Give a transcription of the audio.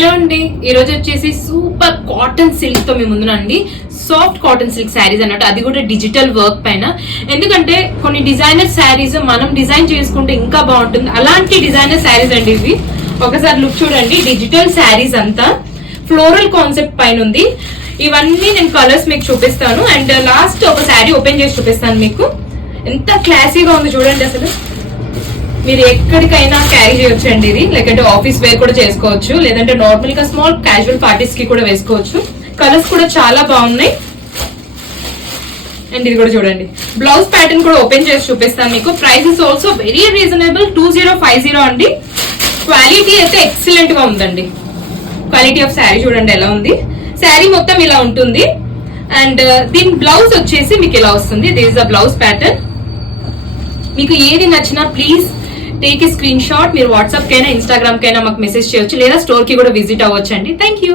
Hello అండి, ఈ రోజు వచ్చేసి సూపర్ కాటన్ సిల్క్ తో మీ ముందునండి. సాఫ్ట్ కాటన్ సిల్క్ శారీస్ అన్నట్టు, అది కూడా డిజిటల్ వర్క్ పైన. ఎందుకంటే కొన్ని డిజైనర్ శారీస్ మనం డిజైన్ చేసుకుంటే ఇంకా బాగుంటుంది, అలాంటి డిజైనర్ శారీస్ అండి ఇవి. ఒకసారి లుక్ చూడండి, డిజిటల్ శారీస్ అంతా ఫ్లోరల్ కాన్సెప్ట్ పైన ఉంది. ఇవన్నీ నేను కలర్స్ మీకు చూపిస్తాను అండ్ లాస్ట్ ఒక శారీ ఓపెన్ చేసి చూపిస్తాను మీకు. ఎంత క్లాసీగా ఉంది చూడండి అసలు. మీరు ఎక్కడికైనా క్యారీ చేయొచ్చు అండి ఇది, లేకంటే ఆఫీస్ వేర్ కూడా చేసుకోవచ్చు, లేదంటే నార్మల్ గా స్మాల్ క్యాజువల్ పార్టీస్ కి కూడా వేసుకోవచ్చు. కలర్స్ కూడా చాలా బాగున్నాయి. అండ్ ఇది కూడా చూడండి, బ్లౌజ్ ప్యాటర్న్ కూడా ఓపెన్ చేసి చూపిస్తాను మీకు. Price is also very reasonable, 2050 అండి. క్వాలిటీ అయితే ఎక్సలెంట్ గా ఉందండి. క్వాలిటీ ఆఫ్ శారీ చూడండి ఎలా ఉంది. శారీ మొత్తం ఇలా ఉంటుంది అండ్ దీని బ్లౌజ్ వచ్చేసి మీకు ఇలా వస్తుంది. This is the blouse pattern. మీకు ఏది నచ్చినా please take a screen shot. మీరు వాట్సాప్ కైనా ఇన్స్టాగ్రామ్ కైనా మాకు మెసేజ్ చేయొచ్చు, లేదా స్టోర్ కి కూడా విజిట్ అవ్వచ్చు అండి. Thank you.